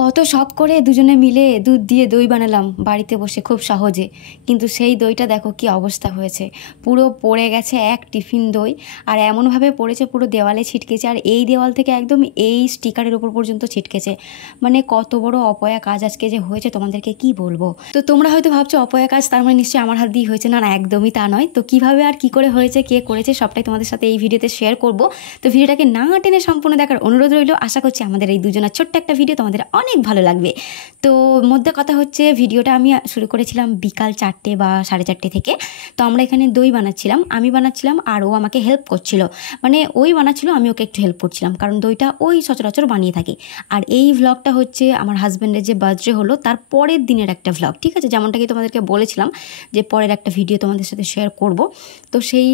কত শখ করে দুজনে মিলে দুধ দিয়ে দই বানালাম বাড়িতে বসে খুব সহজে, কিন্তু সেই দইটা দেখো কি অবস্থা হয়েছে। পুরো পড়ে গেছে এক টিফিন দই, আর এমনভাবে পড়েছে পুরো দেওয়ালে ছিটকেছে, আর এই দেওয়াল থেকে একদম এই স্টিকারের উপর পর্যন্ত ছিটকেছে। মানে কত বড় অপয়া কাজ আজকে যে হয়েছে তোমাদেরকে কি বলবো। তো তোমরা হয়তো ভাবছো অপয়া কাজ তার মানে নিশ্চয়ই আমার হাত দিয়ে হয়েছে। না না, একদমই তা নয়। তো কিভাবে আর কি করে হয়েছে, কে করেছে, সবটাই তোমাদের সাথে এই ভিডিওতে শেয়ার করব। তো ভিডিওটাকে না টেনে সম্পূর্ণ দেখার অনুরোধ রইল। আশা করছি আমাদের এই দুজনের ছোট্ট একটা ভিডিও তোমাদের অনেক ভালো লাগবে। তো মধ্যে কথা হচ্ছে, ভিডিওটা আমি শুরু করেছিলাম বিকাল 4টে বা 4:30 থেকে। তো আমরা এখানে দই বানাচ্ছিলাম, আমি বানাচ্ছিলাম আর ও আমাকে হেল্প করছিল। মানে ওই বানাচ্ছিল, আমি ওকে একটু হেল্প করছিলাম, কারণ দইটা ওই সচরাচর বানিয়ে থাকে। আর এই ভ্লগটা হচ্ছে আমার হাজব্যান্ডের যে বার্থডে হলো তার পরের দিনের একটা ভ্লগ, ঠিক আছে? যেমনটা কি তোমাদেরকে বলেছিলাম যে পরের একটা ভিডিও তোমাদের সাথে শেয়ার করব। তো সেই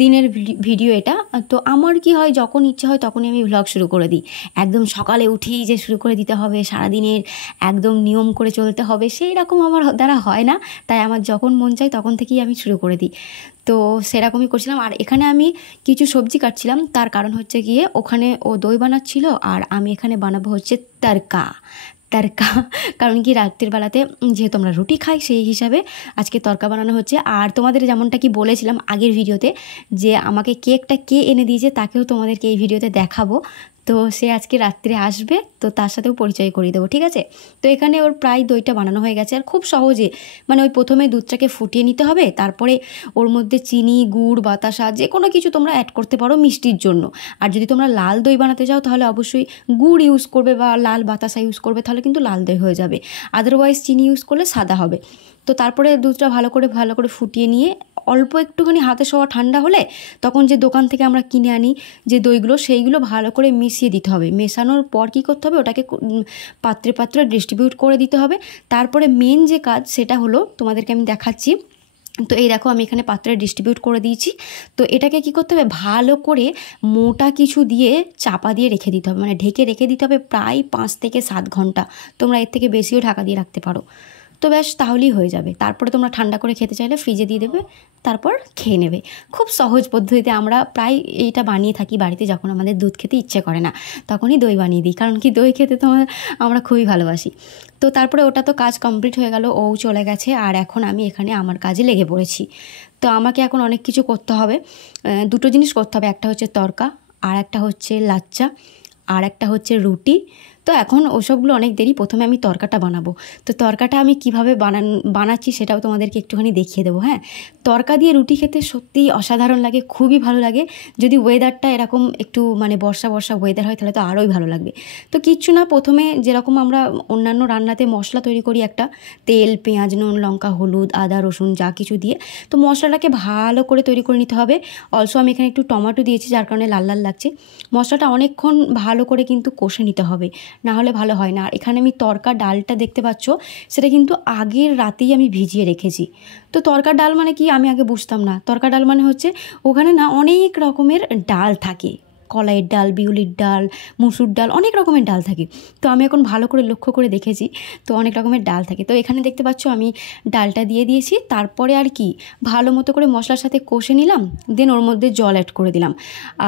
দিনের ভিডিও এটা। তো আমার কি হয়, যখন ইচ্ছে হয় তখনই আমি ভ্লগ শুরু করে দিই। একদম সকালে উঠেই যে শুরু করে দিতে হবে, সারাদিনের একদম নিয়ম করে চলতে হবে, সেই রকম আমার দ্বারা হয় না। তাই আমার যখন মন চায় তখন থেকেই আমি শুরু করে দিই। তো সেরকমই করছিলাম। আর এখানে আমি কিছু সবজি কাটছিলাম, তার কারণ হচ্ছে গিয়ে ওখানে ও দই বানাচ্ছিল আর আমি এখানে বানাবো হচ্ছে তড়কা। কারণ কি রাত্রির বেলাতে যেহেতু আমরা রুটি খাই, সেই হিসাবে আজকে তড়কা বানানো হচ্ছে। আর তোমাদের যেমনটা কি বলেছিলাম আগের ভিডিওতে, যে আমাকে কেকটা কে এনে দিয়েছে তাকেও তোমাদেরকে এই ভিডিওতে দেখাবো। তো সে আজকে রাত্রে আসবে, তো তার সাথেও পরিচয় করিয়ে দেবো, ঠিক আছে? তো এখানে ওর প্রায় দইটা বানানো হয়ে গেছে। আর খুব সহজে, মানে ওই প্রথমে দুধটাকে ফুটিয়ে নিতে হবে, তারপরে ওর মধ্যে চিনি, গুড়, বাতাসা যে কোনো কিছু তোমরা অ্যাড করতে পারো মিষ্টির জন্য। আর যদি তোমরা লাল দই বানাতে চাও তাহলে অবশ্যই গুড় ইউজ করবে বা লাল বাতাসা ইউজ করবে, তাহলে কিন্তু লাল দই হয়ে যাবে। আদারওয়াইজ চিনি ইউজ করলে সাদা হবে। তো তারপরে দুধটা ভালো করে ফুটিয়ে নিয়ে অল্প একটুখানি হাতে সওয়া ঠান্ডা হলে তখন যে দোকান থেকে আমরা কিনে আনি যে দইগুলো, সেইগুলো ভালো করে মিশিয়ে দিতে হবে। মেশানোর পর কী করতে হবে, ওটাকে পাত্রে ডিস্ট্রিবিউট করে দিতে হবে। তারপরে মেন যে কাজ সেটা হলো, তোমাদেরকে আমি দেখাচ্ছি। তো এই দেখো আমি এখানে পাত্রে ডিস্ট্রিবিউট করে দিয়েছি। তো এটাকে কি করতে হবে, ভালো করে মোটা কিছু দিয়ে চাপা দিয়ে রেখে দিতে হবে, মানে ঢেকে রেখে দিতে হবে প্রায় 5 থেকে 7 ঘন্টা। তোমরা এর থেকে বেশিও ঢাকা দিয়ে রাখতে পারো। তো ব্যাস তাহলেই হয়ে যাবে। তারপরে তোমরা ঠান্ডা করে খেতে চাইলে ফ্রিজে দিয়ে দেবে, তারপর খেয়ে নেবে। খুব সহজ পদ্ধতিতে আমরা প্রায় এইটা বানিয়ে থাকি বাড়িতে। যখন আমাদের দুধ খেতে ইচ্ছে করে না তখনই দই বানিয়ে দিই, কারণ কি দই খেতে তো আমরা খুবই ভালোবাসি। তো তারপরে ওটা তো কাজ কমপ্লিট হয়ে গেল, ও চলে গেছে, আর এখন আমি এখানে আমার কাজে লেগে পড়েছি। তো আমাকে এখন অনেক কিছু করতে হবে। দুটো জিনিস করতে হবে, একটা হচ্ছে তড়কা, আর একটা হচ্ছে লাচ্চা, আর একটা হচ্ছে রুটি। তো এখন ওসবগুলো অনেক দেরি, প্রথমে আমি তড়কাটা বানাবো। তো তড়কাটা আমি কীভাবে বানাচ্ছি সেটাও তোমাদেরকে একটুখানি দেখিয়ে দেবো। হ্যাঁ, তড়কা দিয়ে রুটি খেতে সত্যিই অসাধারণ লাগে, খুবই ভালো লাগে। যদি ওয়েদারটা এরকম একটু মানে বর্ষা ওয়েদার হয় তাহলে তো আরোই ভালো লাগবে। তো কিচ্ছু না, প্রথমে যেরকম আমরা অন্যান্য রান্নাতে মশলা তৈরি করি, একটা তেল, পেঁয়াজ, নুন, লঙ্কা, হলুদ, আদা, রসুন যা কিছু দিয়ে, তো মশলাটাকে ভালো করে তৈরি করে নিতে হবে। অলসো আমি এখানে একটু টমেটো দিয়েছি, যার কারণে লাল লাল লাগছে। মশলাটা অনেকক্ষণ ভালো করে কিন্তু কষে নিতে হবে, না হলে ভালো হয় না। আর এখানে আমি তড়কা ডালটা দেখতে পাচ্ছ, সেটা কিন্তু আগের রাতেই আমি ভিজিয়ে রেখেছি। তো তড়কা ডাল মানে কি আমি আগে বুঝতাম না। তড়কা ডাল মানে হচ্ছে ওখানে না অনেক রকমের ডাল থাকে, কলাইয়ের ডাল, বিউলির ডাল, মুসুর ডাল, অনেক রকমের ডাল থাকে। তো আমি এখন ভালো করে লক্ষ্য করে দেখেছি, তো অনেক রকমের ডাল থাকে। তো এখানে দেখতে পাচ্ছ আমি ডালটা দিয়ে দিয়েছি। তারপরে আর কি ভালো মতো করে মশলার সাথে কষে নিলাম, দেন ওর মধ্যে জল অ্যাড করে দিলাম।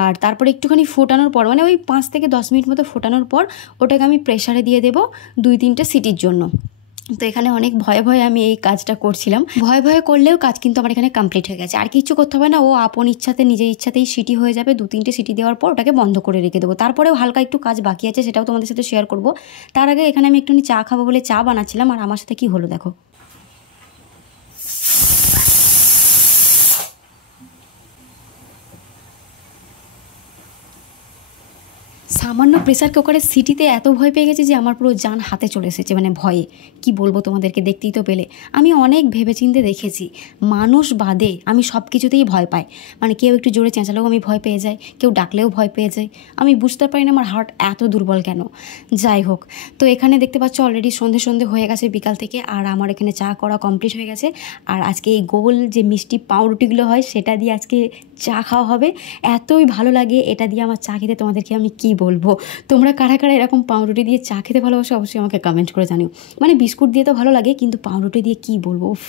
আর তারপরে একটুখানি ফোটানোর পর, মানে ওই 5 থেকে 10 মিনিট মতো ফোটানোর পর ওটাকে আমি প্রেশারে দিয়ে দেবো 2-3টে সিটির জন্য। তো এখানে অনেক ভয়ে আমি এই কাজটা করছিলাম। ভয়ে করলেও কাজ কিন্তু আমার এখানে কমপ্লিট হয়ে গেছে। আর কিছু করতে হবে না, ও আপন ইচ্ছাতে নিজের ইচ্ছাতেই সিটি হয়ে যাবে। 2-3টে সিটি দেওয়ার পর ওটাকে বন্ধ করে রেখে দেবো। তারপরেও হালকা একটু কাজ বাকি আছে, সেটাও তোমাদের সাথে শেয়ার করব। তার আগে এখানে আমি একটুখানি চা খাবো বলে চা বানাচ্ছিলাম, আর আমার সাথে কি হলো দেখো। সামান্য প্রেসার কুকারের সিটিতে এত ভয় পেয়ে গেছি যে আমার পুরো জান হাতে চলে এসেছে, মানে ভয়ে। কি বলবো তোমাদেরকে, দেখতেই তো পেলে। আমি অনেক ভেবেচিন্তে দেখেছি, মানুষ বাদে আমি সব কিছুতেই ভয় পাই। মানে কেউ একটু জোরে চেঁচালেও আমি ভয় পেয়ে যাই, কেউ ডাকলেও ভয় পেয়ে যাই। আমি বুঝতে পারি না আমার হার্ট এত দুর্বল কেন। যাই হোক, তো এখানে দেখতে পাচ্ছ অলরেডি সন্ধে হয়ে গেছে বিকাল থেকে, আর আমার এখানে চা করা কমপ্লিট হয়ে গেছে। আর আজকে এই গোল যে মিষ্টি পাউরুটিগুলো হয় সেটা দিয়ে আজকে চা খাওয়া হবে। এতই ভালো লাগে এটা দিয়ে আমার চা খেতে, তোমাদেরকে আমি কী বলবো। তোমরা কারা কারা এরকম পাউরুটি দিয়ে চা খেতে ভালোবাসো অবশ্যই আমাকে কমেন্ট করে জানিও। মানে বিস্কুট দিয়ে তো ভালো লাগে, কিন্তু পাউরুটি দিয়ে কি বলবো, উফ,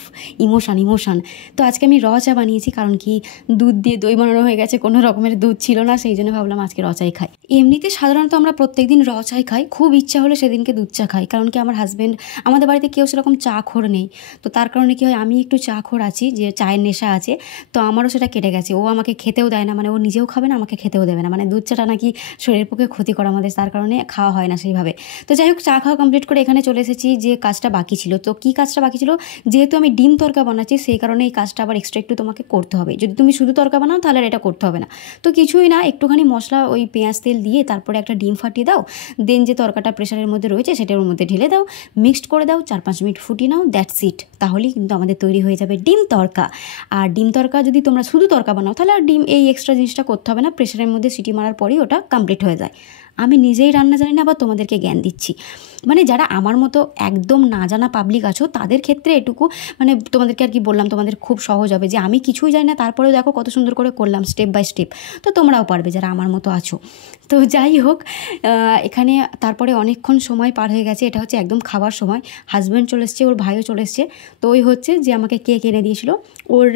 ইমোশান। তো আজকে আমি র চা বানিয়েছি, কারণ কি দুধ দিয়ে দই বানানো হয়ে গেছে, কোনো রকমের দুধ ছিল না, সেই জন্য ভাবলাম আজকে র চাই খাই। এমনিতে সাধারণত আমরা প্রত্যেকদিন র চাই খাই, খুব ইচ্ছা হলে সেদিনকে দুধ চা খাই, কারণ কি আমার হাজব্যান্ড, আমাদের বাড়িতে কেউ সেরকম চা খোর নেই, তো তার কারণে কি হয়, আমি একটু চা খোর আছি, যে চায়ের নেশা আছে, তো আমারও সেটা কেটে গেছে। ও আমাকে খেতেও দেয় না, মানে ও নিজেও খাবে না, আমাকে খেতেও দেবে না, মানে দুধ চাটা নাকি শরীরের পক্ষে ক্ষতিকর আমাদের, তার কারণে খাওয়া হয় না সেইভাবে। তো যাই হোক, চা খাওয়া কমপ্লিট করে এখানে চলে এসেছি, যে কাজটা বাকি ছিল। তো কী কাজটা বাকি ছিল, যেহেতু আমি ডিম তরকা বানাচ্ছি সেই কারণে এই কাজটা আবার এক্সট্রা একটু তোমাকে করতে হবে। যদি তুমি শুধু তরকা বানাও তাহলে আর এটা করতে হবে না। তো কিছুই না, একটুখানি মশলা, ওই পেঁয়াজ তেল দিয়ে তারপরে একটা ডিম ফাটিয়ে দাও, দেন যে তরকাটা প্রেশারের মধ্যে রয়েছে সেটার মধ্যে ঢেলে দাও, মিক্সড করে দাও, 4-5 মিনিট ফুটিয়ে নাও, দ্যাটস ইট। তাহলেই কিন্তু আমাদের তৈরি হয়ে যাবে ডিম তরকা। আর ডিম তরকা যদি তোমরা শুধু তরকা বানাও তাহলে আর ডিম এই এক্সট্রা জিনিসটা করতে হবে না, প্রেশারের মধ্যে সিটি মারার পরেই ওটা কমপ্লিট হয়ে যায়। আমি নিজেই রান্না জানি না, আবার তোমাদেরকে জ্ঞান দিচ্ছি। মানে যারা আমার মতো একদম না জানা পাবলিক আছো তাদের ক্ষেত্রে এটুকু, মানে তোমাদেরকে আর কি বললাম, তোমাদের খুব সহজ হবে, যে আমি কিছুই জানি না তারপরেও দেখো কত সুন্দর করে করলাম স্টেপ বাই স্টেপ। তো তোমরাও পারবে যারা আমার মতো আছো। তো যাই হোক, এখানে তারপরে অনেকক্ষণ সময় পার হয়ে গেছে, এটা হচ্ছে একদম খাবার সময়। হাজব্যান্ড চলে এসছে, ওর ভাইও চলে এসছে। তো ওই হচ্ছে যে আমাকে কেক এনে দিয়েছিল ওর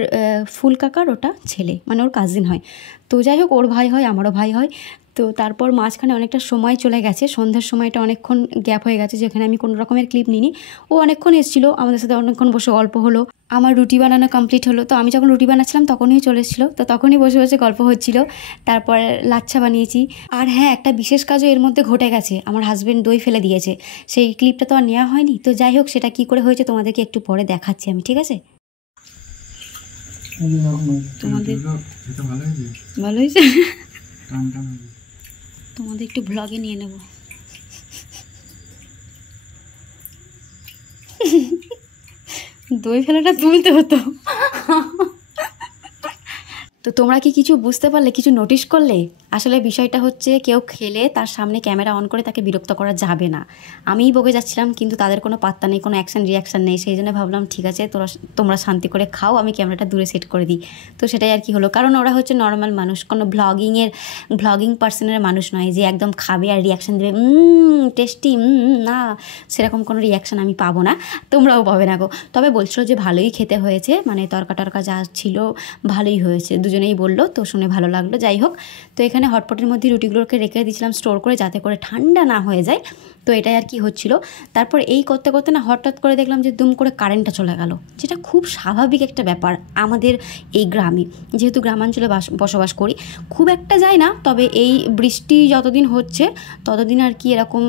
ফুল কাকার, ওটা ছেলে, মানে ওর কাজিন হয়। তো যাই হোক, ওর ভাই হয়, আমারও ভাই হয়। তো তারপর মাঝখানে অনেকটা সময় চলে গেছে, সন্ধ্যার সময়টা অনেকক্ষণ গ্যাপ হয়ে গেছে, যেখানে আমি কোনো রকমের ক্লিপ নিইনি। ও অনেকক্ষণ এসেছিলো, আমাদের সাথে অনেকক্ষণ বসে গল্প হলো। আমার রুটি বানানো কমপ্লিট হলো, তো আমি যখন রুটি বানাচ্ছিলাম তখনই চলে এসেছিলো, তো তখনই বসে বসে গল্প হচ্ছিলো। তারপর লাচ্ছা বানিয়েছি। আর হ্যাঁ, একটা বিশেষ কাজও এর মধ্যে ঘটে গেছে, আমার হাজব্যান্ড দই ফেলে দিয়েছে, সেই ক্লিপটা তো আর নেওয়া হয়নি। তো যাই হোক, সেটা কী করে হয়েছে তোমাদেরকে একটু পরে দেখাচ্ছি আমি, ঠিক আছে? তোমাদের ভালো হয়েছে, তোমাদের একটু ব্লগে নিয়ে নেব। দই ফেলাটা তুলতে হতো। তো তোমরা কি কিছু বুঝতে পারলে, কিছু নোটিশ করলে? আসলে বিষয়টা হচ্ছে, কেউ খেলে তার সামনে ক্যামেরা অন করে তাকে বিরক্ত করা যাবে না। আমিই বকে যাচ্ছিলাম, কিন্তু তাদের কোনো পাত্তা নেই, কোনো অ্যাকশন রিয়াকশান নেই। সেই জন্য ভাবলাম ঠিক আছে, তোমরা শান্তি করে খাও, আমি ক্যামেরাটা দূরে সেট করে দিই। তো সেটাই আর কি হলো, কারণ ওরা হচ্ছে নর্মাল মানুষ, কোনো ব্লগিং পার্সনের মানুষ নয় যে একদম খাবে আর রিয়াকশান দেবে টেস্টি না, সেরকম কোনো রিয়াকশান আমি পাবো না, তোমরাও পাবে না গো। তবে বলছিল যে ভালোই খেতে হয়েছে, মানে তরকা যা ছিল ভালোই হয়েছে, দুজনেই বললো, তো শুনে ভালো লাগলো। যাই হোক, তো এখানে হটপটের মধ্যে রুটিগুলোকে রেখে দিয়েছিলাম স্টোর করে, যাতে করে ঠান্ডা না হয়ে যায়। তো এটাই আর কি হচ্ছিল। তারপর এই করতে করতে না হঠাৎ করে দেখলাম যে দুম করে কারেন্টটা চলে গেল, যেটা খুব স্বাভাবিক একটা ব্যাপার আমাদের এই গ্রামে, যেহেতু গ্রামাঞ্চলে বসবাস করি, খুব একটা যায় না। তবে এই বৃষ্টি যতদিন হচ্ছে ততদিন আর কি এরকম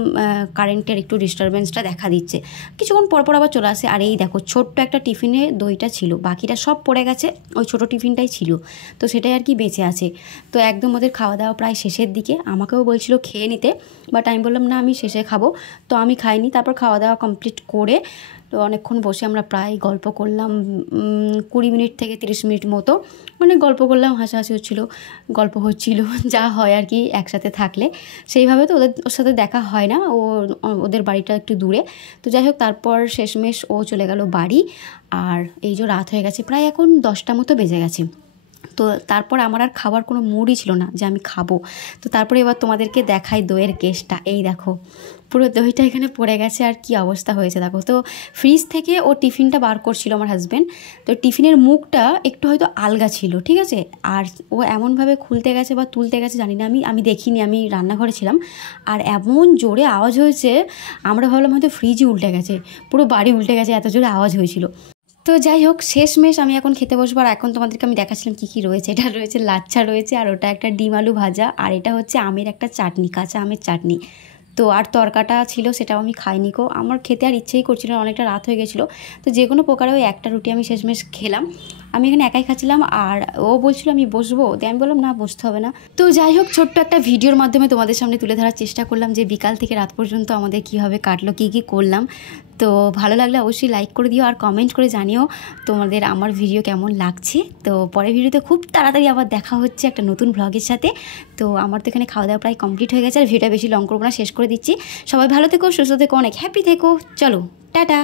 কারেন্টের একটু ডিস্টারবেন্সটা দেখা দিচ্ছে, কিছুক্ষণ পরপর আবার চলে আসে। আর এই দেখো, ছোট্ট একটা টিফিনে দইটা ছিল, বাকিটা সব পড়ে গেছে, ওই ছোটো টিফিনটাই ছিল, তো সেটাই আর কি বেঁচে আছে। তো একদম ওদের খাওয়া দাওয়া প্রায় শেষের দিকে, আমাকেও বলছিল খেয়ে নিতে, বাট আমি বললাম না, আমি শেষে খাবো। তো আমি খাইনি। তারপর খাওয়া দাওয়া কমপ্লিট করে তো অনেকক্ষণ বসে আমরা প্রায় গল্প করলাম, 20 মিনিট থেকে 30 মিনিট মতো, মানে গল্প করলাম, হাসাহাসি হচ্ছিলো, গল্প হচ্ছিলো, যা হয় আর কি একসাথে থাকলে। সেইভাবে তো ওর সাথে দেখা হয় না, ওদের বাড়িটা একটু দূরে। তো যাই হোক, তারপর শেষমেশ ও চলে গেল বাড়ি। আর এই যে রাত হয়ে গেছে, প্রায় এখন 10টা মতো বেজে গেছে। তো তারপর আমার আর খাবার কোনো মুডই ছিল না যে আমি খাবো। তো তারপরে এবার তোমাদেরকে দেখাই দইয়ের কেসটা। এই দেখো, পুরো দইটা এখানে পড়ে গেছে, আর কি অবস্থা হয়েছে দেখো। তো ফ্রিজ থেকে ও টিফিনটা বার করছিল আমার হাজব্যান্ড, তো টিফিনের মুখটা একটু হয়তো আলগা ছিল, ঠিক আছে, আর ও এমনভাবে খুলতে গেছে বা তুলতে গেছে জানি না, আমি দেখিনি, আমি রান্নাঘরে ছিলাম, আর এমন জোরে আওয়াজ হয়েছে, আমরা ভাবলাম হয়তো ফ্রিজই উল্টে গেছে, পুরো বাড়ি উল্টে গেছে, এত জোরে আওয়াজ হয়েছিল। তো যাই হোক, শেষমেশ আমি এখন খেতে বসবো। আর এখন তোমাদেরকে আমি দেখাচ্ছিলাম কী কী রয়েছে। এটা রয়েছে লাচ্ছা রয়েছে, আর ওটা একটা ডিম আলু ভাজা, আর এটা হচ্ছে আমের একটা চাটনি, কাঁচা আমের চাটনি। তো আর তরকাটা ছিল, সেটাও আমি খাইনি কো, আমার খেতে আর ইচ্ছেই করছিল না, অনেকটা রাত হয়ে গেছিলো। তো যে কোনো প্রকারে ওই একটা রুটি আমি শেষমেশ খেলাম। আমি এখানে একাই খাচ্ছিলাম, আর ও বলছিল আমি বসবো, তাই আমি বললাম না, বসতে হবে না। তো যাই হোক, ছোট্ট একটা ভিডিওর মাধ্যমে তোমাদের সামনে তুলে ধরার চেষ্টা করলাম যে বিকাল থেকে রাত পর্যন্ত আমাদের কীভাবে কাটলো, কী কী করলাম। তো ভালো লাগলে অবশ্যই লাইক করে দিও, আর কমেন্ট করে জানিও তোমাদের আমার ভিডিও কেমন লাগছে। তো পরের ভিডিওতে খুব তাড়াতাড়ি আবার দেখা হচ্ছে একটা নতুন ভ্লগের সাথে। তো আমার তো এখানে খাওয়া দাওয়া প্রায় কমপ্লিট হয়ে গেছে, আর ভিডিওটা বেশি লং করবো না, শেষ করে দিচ্ছি। সবাই ভালো থেকো, সুস্থ থেকো, অনেক হ্যাপি থেকো। চলো, টাটা।